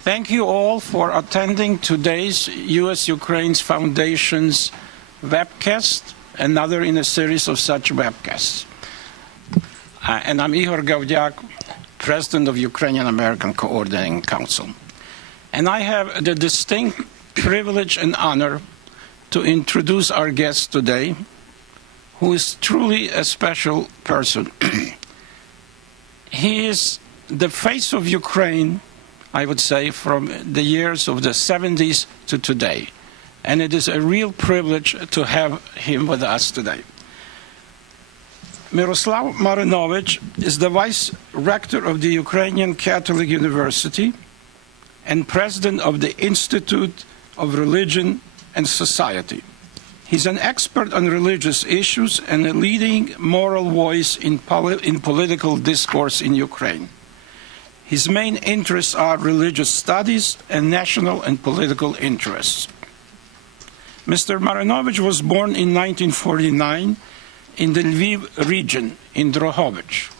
Thank you all for attending today's U.S.-Ukraine Foundation's webcast, another in a series of such webcasts. And I'm Ihor Gavdyak, President of Ukrainian American Coordinating Council. And I have the distinct privilege and honor to introduce our guest today, who is truly a special person. He is the face of Ukraine, I would say, from the years of the 70s to today. And it is a real privilege to have him with us today. Miroslav Marinovich is the Vice Rector of the Ukrainian Catholic University and President of the Institute of Religion and Society. He's an expert on religious issues and a leading moral voice in political discourse in Ukraine. His main interests are religious studies and national and political interests. Mr. Marinovich was born in 1949 in the Lviv region in Drohobych,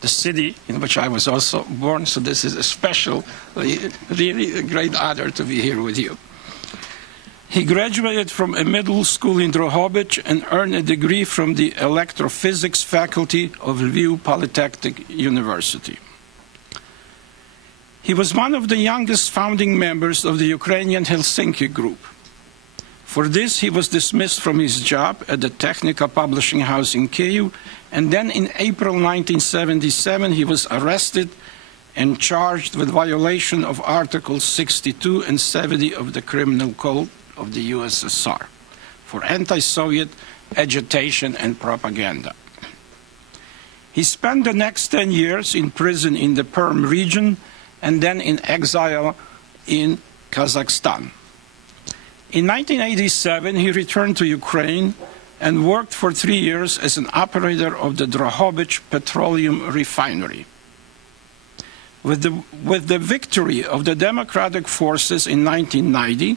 the city in which I was also born, so this is a special, really a great honor to be here with you. He graduated from a middle school in Drohobych and earned a degree from the electrophysics faculty of Lviv Polytechnic University. He was one of the youngest founding members of the Ukrainian Helsinki Group. For this, he was dismissed from his job at the Technica Publishing House in Kyiv, and then in April 1977, he was arrested and charged with violation of Articles 62 and 70 of the Criminal Code of the USSR for anti-Soviet agitation and propaganda. He spent the next 10 years in prison in the Perm region and then in exile in Kazakhstan. In 1987, he returned to Ukraine and worked for 3 years as an operator of the Drohobych petroleum refinery. With the victory of the democratic forces in 1990,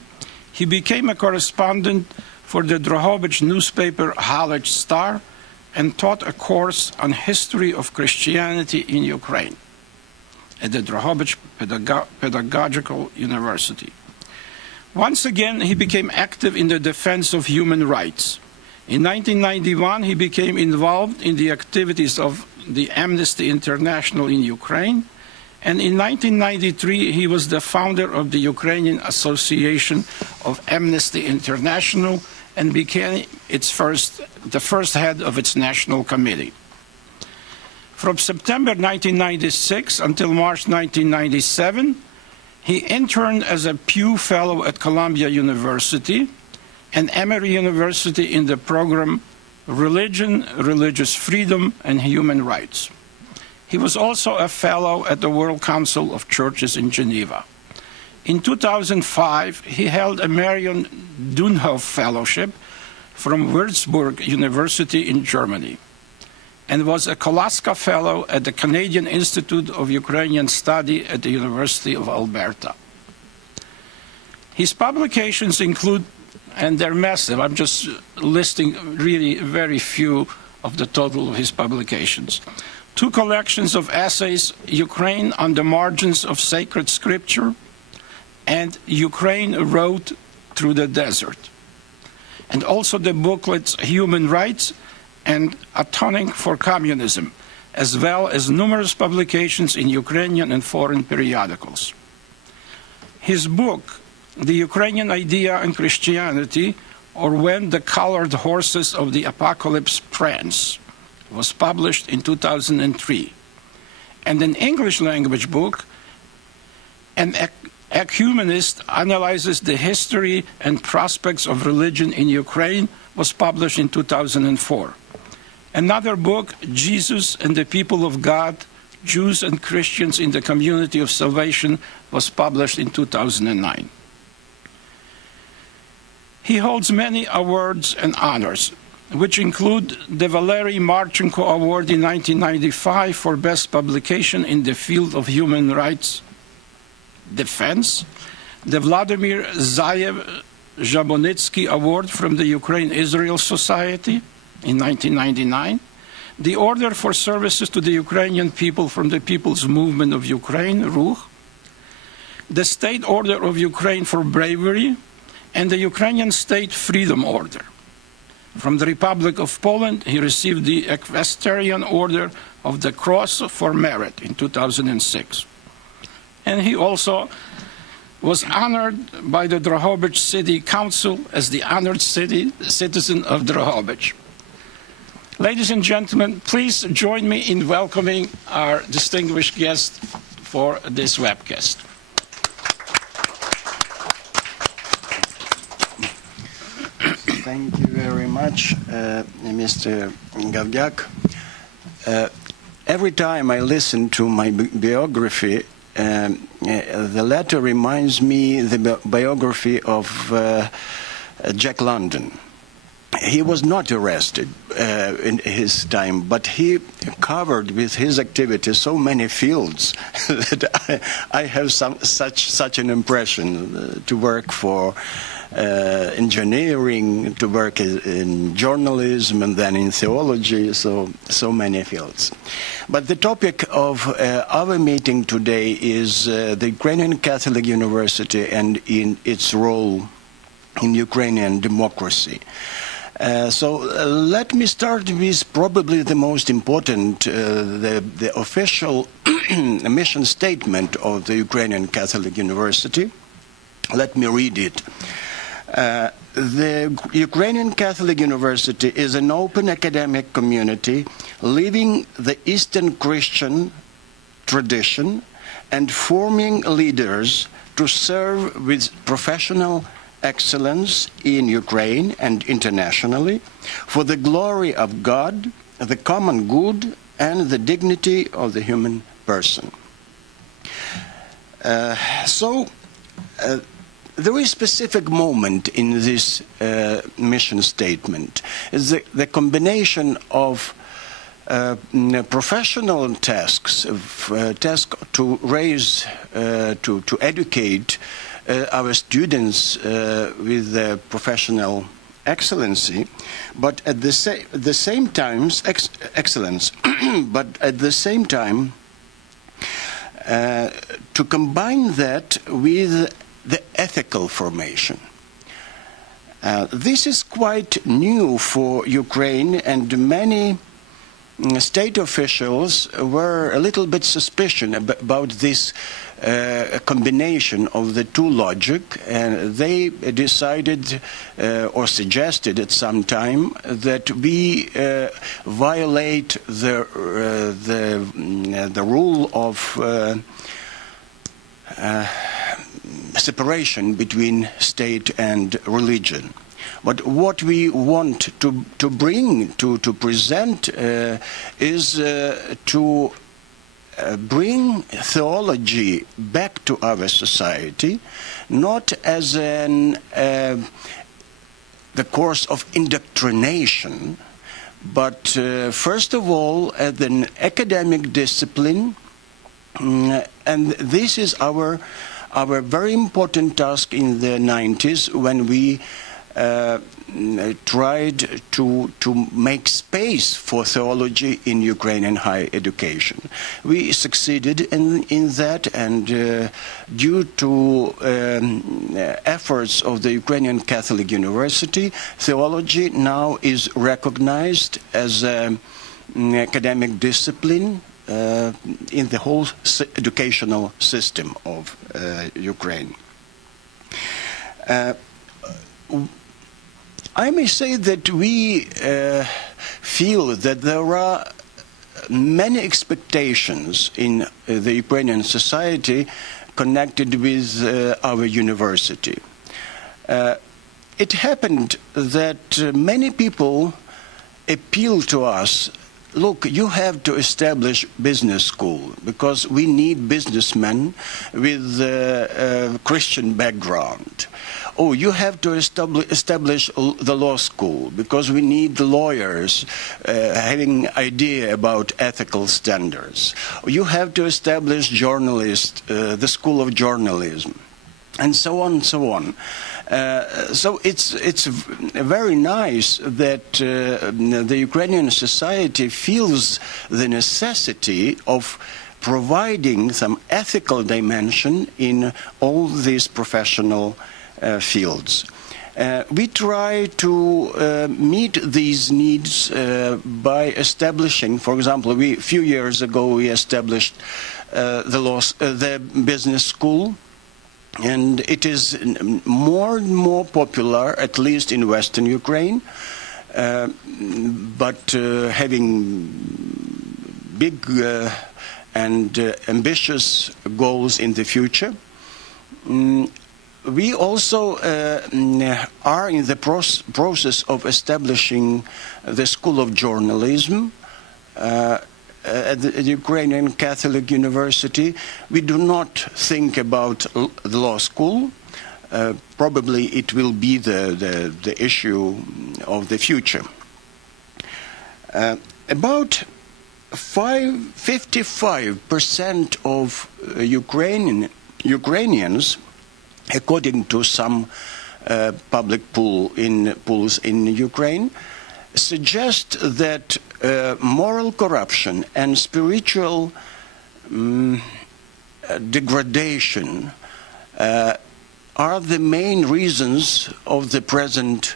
he became a correspondent for the Drohobych newspaper Halych Star and taught a course on history of Christianity in Ukraine at the Drohobych Pedagogical University. Once again, he became active in the defense of human rights. In 1991, he became involved in the activities of the Amnesty International in Ukraine, and in 1993, he was the founder of the Ukrainian Association of Amnesty International and became the first head of its national committee. From September 1996 until March 1997, he interned as a Pew Fellow at Columbia University and Emory University in the program Religion, Religious Freedom, and Human Rights. He was also a fellow at the World Council of Churches in Geneva. In 2005, he held a Marion Dunhoff Fellowship from Würzburg University in Germany and was a Kolaska Fellow at the Canadian Institute of Ukrainian Study at the University of Alberta. His publications include, and they're massive, I'm just listing really very few of the total of his publications. 2 collections of essays, Ukraine on the Margins of Sacred Scripture and Ukraine Road Through the Desert. And also the booklets Human Rights and Atoning for Communism, as well as numerous publications in Ukrainian and foreign periodicals. His book, The Ukrainian Idea and Christianity, or When the Colored Horses of the Apocalypse Prance, was published in 2003. And an English language book, An Ecumenist Analyzes the History and Prospects of Religion in Ukraine, was published in 2004. Another book, Jesus and the People of God, Jews and Christians in the Community of Salvation, was published in 2009. He holds many awards and honors, which include the Valery Marchenko Award in 1995 for Best Publication in the Field of Human Rights Defense, the Vladimir Zayev Zhabonitsky Award from the Ukraine-Israel Society in 1999, the Order for Services to the Ukrainian People from the People's Movement of Ukraine, Ruch, the State Order of Ukraine for bravery, and the Ukrainian State Freedom Order. From the Republic of Poland, he received the Equestrian Order of the Cross for Merit in 2006. And he also was honored by the Drohobych City Council as the honored citizen of Drohobych. Ladies and gentlemen, please join me in welcoming our distinguished guest for this webcast. Thank you very much, Mr. Gavdiak. Every time I listen to my biography, the letter reminds me the biography of Jack London. He was not arrested in his time, but he covered with his activities so many fields that I have such an impression to work for engineering, to work in journalism, and then in theology, so many fields. But the topic of our meeting today is the Ukrainian Catholic University and in its role in Ukrainian democracy. So let me start with probably the most important, the official mission statement of the Ukrainian Catholic University. Let me read it. The Ukrainian Catholic University is an open academic community living the Eastern Christian tradition and forming leaders to serve with professional excellence in Ukraine and internationally for the glory of God, the common good, and the dignity of the human person. There is a specific moment in this mission statement. It's the combination of professional tasks, tasks to raise, to educate our students with professional excellency, but at the same time, excellence, but at the same time, to combine that with the ethical formation. This is quite new for Ukraine, and many state officials were a little bit suspicious about this combination of the two logic, and they decided or suggested at some time that we violate the rule of separation between state and religion. But what we want to bring, to present, is to bring theology back to our society, not as the course of indoctrination, but first of all as an academic discipline, and this is our very important task in the 90s when we tried to make space for theology in Ukrainian higher education. We succeeded in that, and due to efforts of the Ukrainian Catholic University, theology now is recognized as an academic discipline in the whole educational system of Ukraine. I may say that we feel that there are many expectations in the Ukrainian society connected with our university. It happened that many people appealed to us, look, you have to establish business school because we need businessmen with a Christian background. Oh, you have to establish the law school because we need the lawyers having idea about ethical standards. You have to establish the school of journalism, and so on and so on. So it's very nice that the Ukrainian society feels the necessity of providing some ethical dimension in all these professional fields. We try to meet these needs by establishing, for example, a few years ago we established the business school, and it is more and more popular, at least in Western Ukraine, but having big and ambitious goals in the future. We also are in the process of establishing the School of Journalism at the Ukrainian Catholic University. We do not think about the law school. Probably it will be the issue of the future. About 55% of Ukrainians, according to some public polls in Ukraine, suggest that moral corruption and spiritual degradation are the main reasons of the present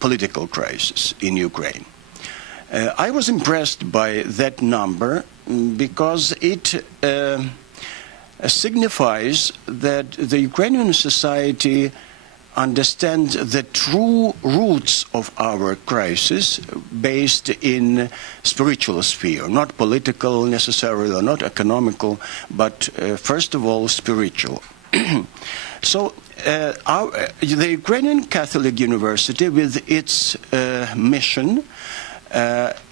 political crisis in Ukraine. I was impressed by that number because it signifies that the Ukrainian society understands the true roots of our crisis based in spiritual sphere, not political necessarily, or not economical, but first of all spiritual. So the Ukrainian Catholic University, with its mission,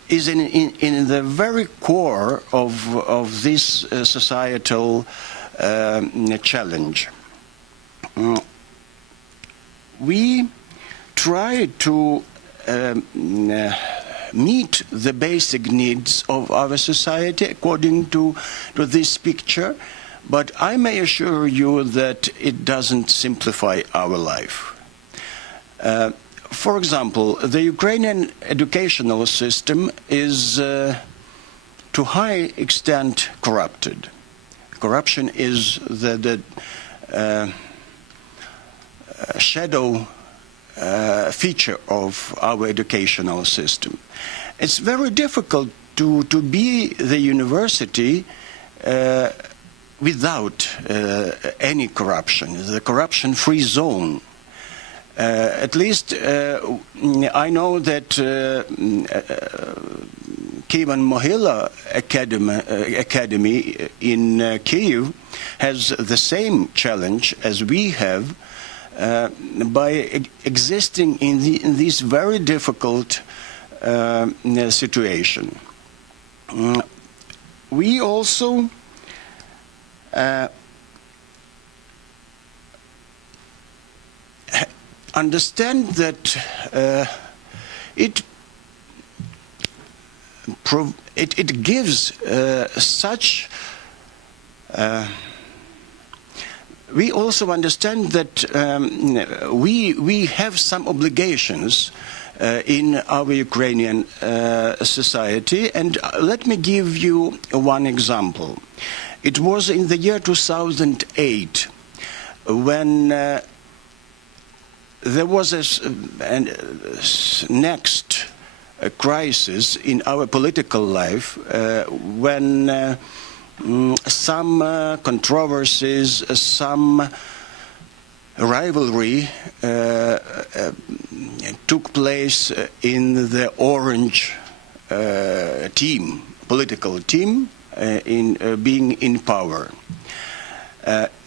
is in the very core of this societal challenge. We try to meet the basic needs of our society according to this picture, but I may assure you that it doesn't simplify our life. For example, the Ukrainian educational system is to high extent corrupted. Corruption is the shadow feature of our educational system. It's very difficult to be the university without any corruption, the corruption-free zone. At least I know that Kievan-Mohyla Academy in Kyiv has the same challenge as we have by existing in this very difficult situation. We also understand that it gives such. We also understand that we have some obligations in our Ukrainian society, and let me give you one example. It was in the year 2008 when there was a next crisis in our political life when some controversies, some rivalry took place in the Orange team, political team, in being in power.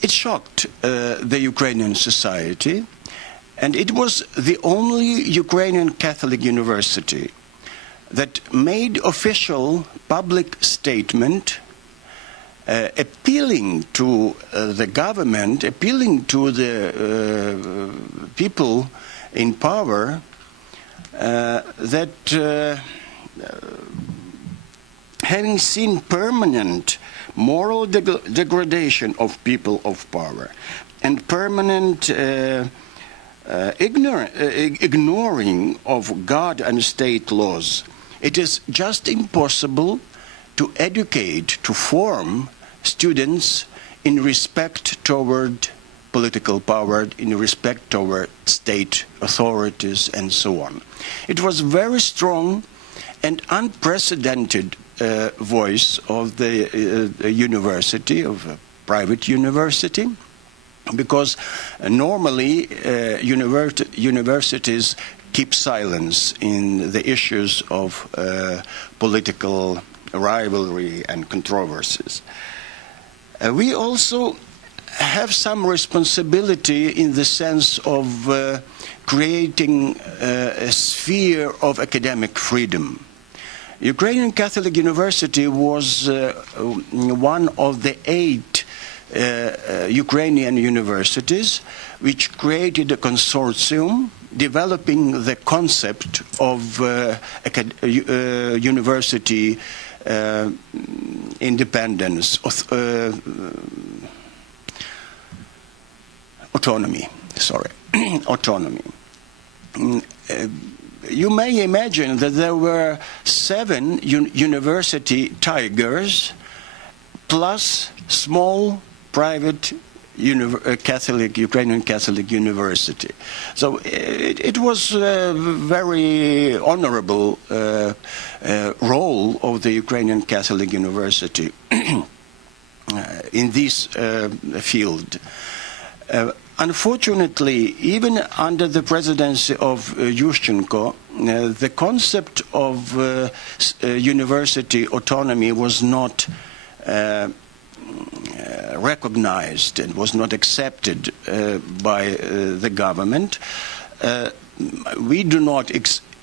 It shocked the Ukrainian society, and it was the only Ukrainian Catholic university that made official public statement appealing to the government, appealing to the people in power that having seen permanent moral degradation of people of power and permanent ignoring of God and state laws, it is just impossible to educate, to form students in respect toward political power, in respect toward state authorities, and so on. It was very strong and unprecedented voice of the university, of a private university, because normally universities keep silence in the issues of political rivalry and controversies. We also have some responsibility in the sense of creating a sphere of academic freedom. Ukrainian Catholic University was one of the 8 Ukrainian universities which created a consortium developing the concept of university independence, autonomy. You may imagine that there were 7 university tigers plus small private Ukrainian Catholic University. So it was a very honorable role of the Ukrainian Catholic University in this field. Unfortunately, even under the presidency of Yushchenko, the concept of university autonomy was not recognized and was not accepted by the government. We do not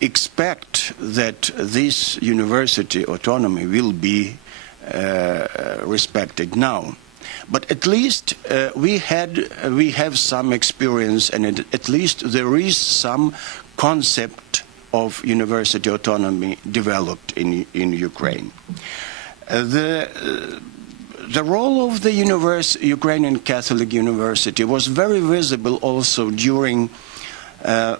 expect that this university autonomy will be respected now. But at least we have some experience, and at least there is some concept of university autonomy developed in Ukraine. The role of the Ukrainian Catholic University was very visible also during the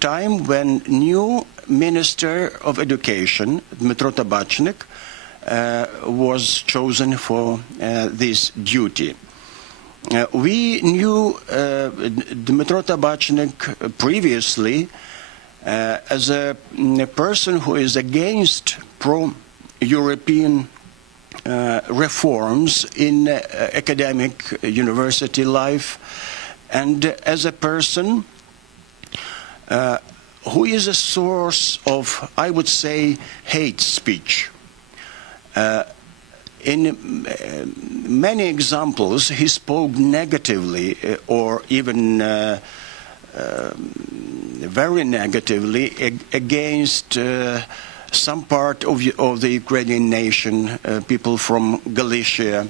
time when new Minister of Education, Dmytro Tabachnik, was chosen for this duty. We knew Dmytro Tabachnik previously as a person who is against pro-European reforms in academic university life, and as a person who is a source of, I would say, hate speech. In many examples, he spoke negatively or even very negatively against some part of the Ukrainian nation, people from Galicia,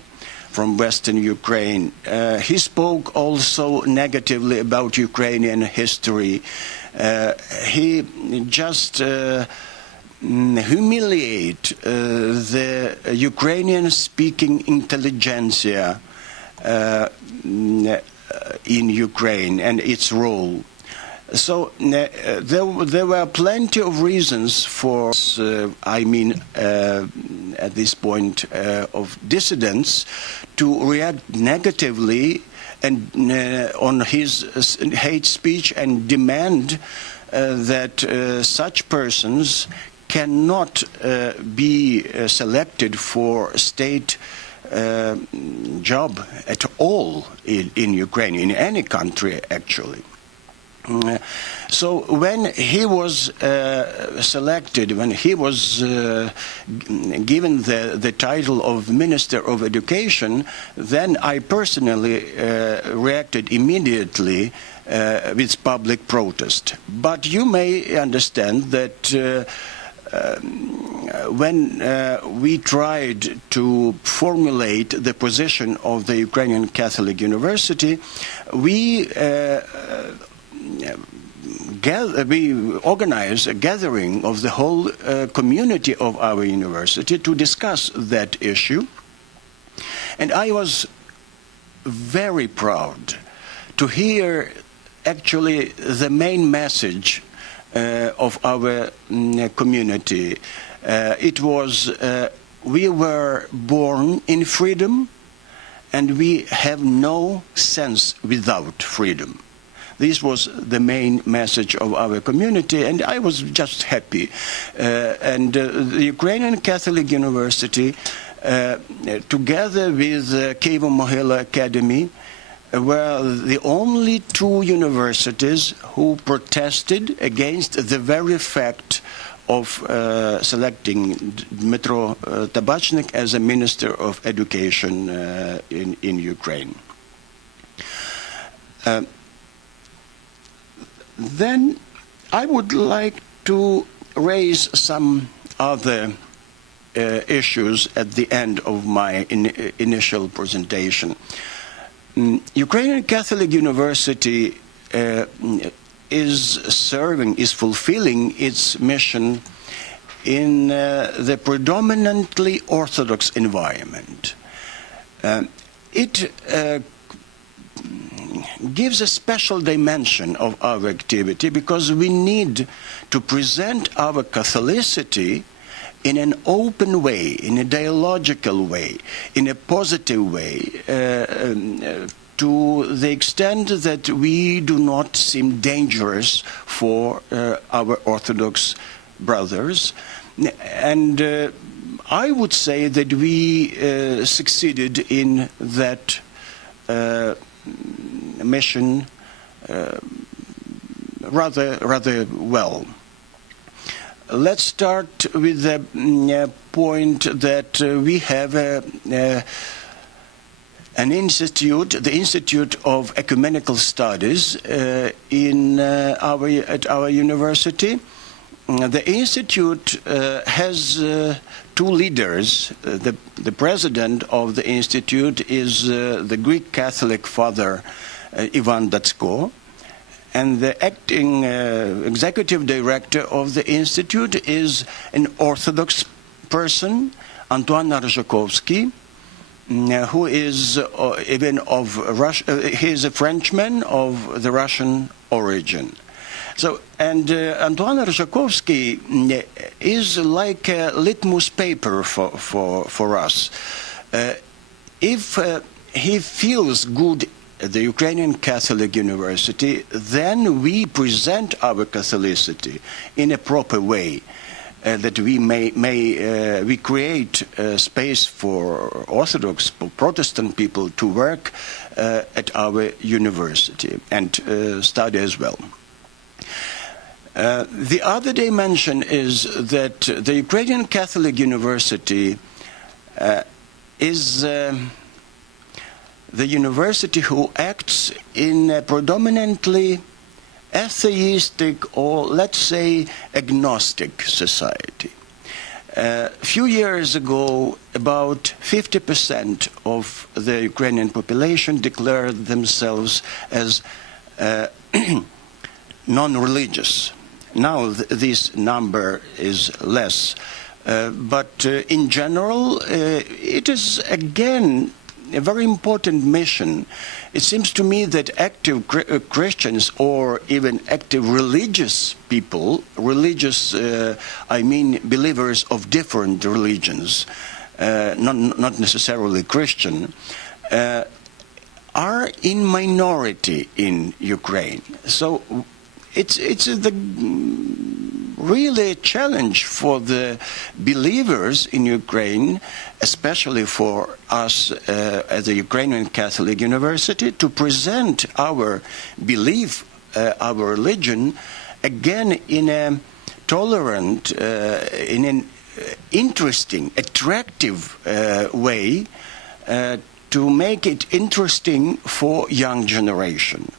from Western Ukraine. He spoke also negatively about Ukrainian history. He just humiliate the Ukrainian-speaking intelligentsia in Ukraine and its role. So there were plenty of reasons for, at this point, of dissidents to react negatively and on his hate speech and demand that such persons cannot be selected for state job at all in Ukraine, in any country actually. So when he was selected, when he was given the title of Minister of Education, then I personally reacted immediately with public protest. But you may understand that when we tried to formulate the position of the Ukrainian Catholic University, we organized a gathering of the whole community of our university to discuss that issue. And I was very proud to hear actually the main message of our community. It was, we were born in freedom, and we have no sense without freedom. This was the main message of our community, and I was just happy. The Ukrainian Catholic University, together with Kyivo-Mohyla Academy, were the only two universities who protested against the very fact of selecting Dmytro Tabachnik as a Minister of Education in Ukraine. Then I would like to raise some other issues at the end of my initial presentation. Ukrainian Catholic University is fulfilling its mission in the predominantly Orthodox environment. It gives a special dimension of our activity because we need to present our Catholicity in an open way, in a dialogical way, in a positive way, to the extent that we do not seem dangerous for our Orthodox brothers. And I would say that we succeeded in that mission rather well. Let's start with the point that we have an institute, the Institute of Ecumenical Studies, at our university. The institute has two leaders. The president of the institute is the Greek Catholic father Ivan Datsko, and the acting executive director of the institute is an Orthodox person, Antoine Arzhakovsky, who is even of Russia. He is a Frenchman of the Russian origin. So, and Antoine Arzhakovsky is like a litmus paper for us. If he feels good at the Ukrainian Catholic University, then we present our Catholicity in a proper way, that we create space for Orthodox, for Protestant people to work at our university and study as well. The other dimension is that the Ukrainian Catholic University is the university who acts in a predominantly atheistic, or let's say agnostic society. A few years ago, about 50% of the Ukrainian population declared themselves as non-religious. Now this number is less, but in general it is again a very important mission. It seems to me that active Christians, or even active religious people, I mean believers of different religions, not necessarily Christian, are in minority in Ukraine. So it's really a challenge for the believers in Ukraine, especially for us at the Ukrainian Catholic University, to present our belief, our religion, again in a tolerant, in an interesting, attractive way, to make it interesting for young generation.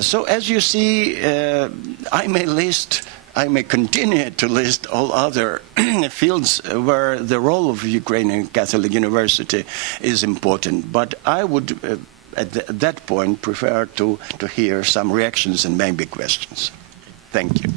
So as you see, I may continue to list all other fields where the role of Ukrainian Catholic University is important, but I would, at that point, prefer to hear some reactions and maybe questions. Thank you.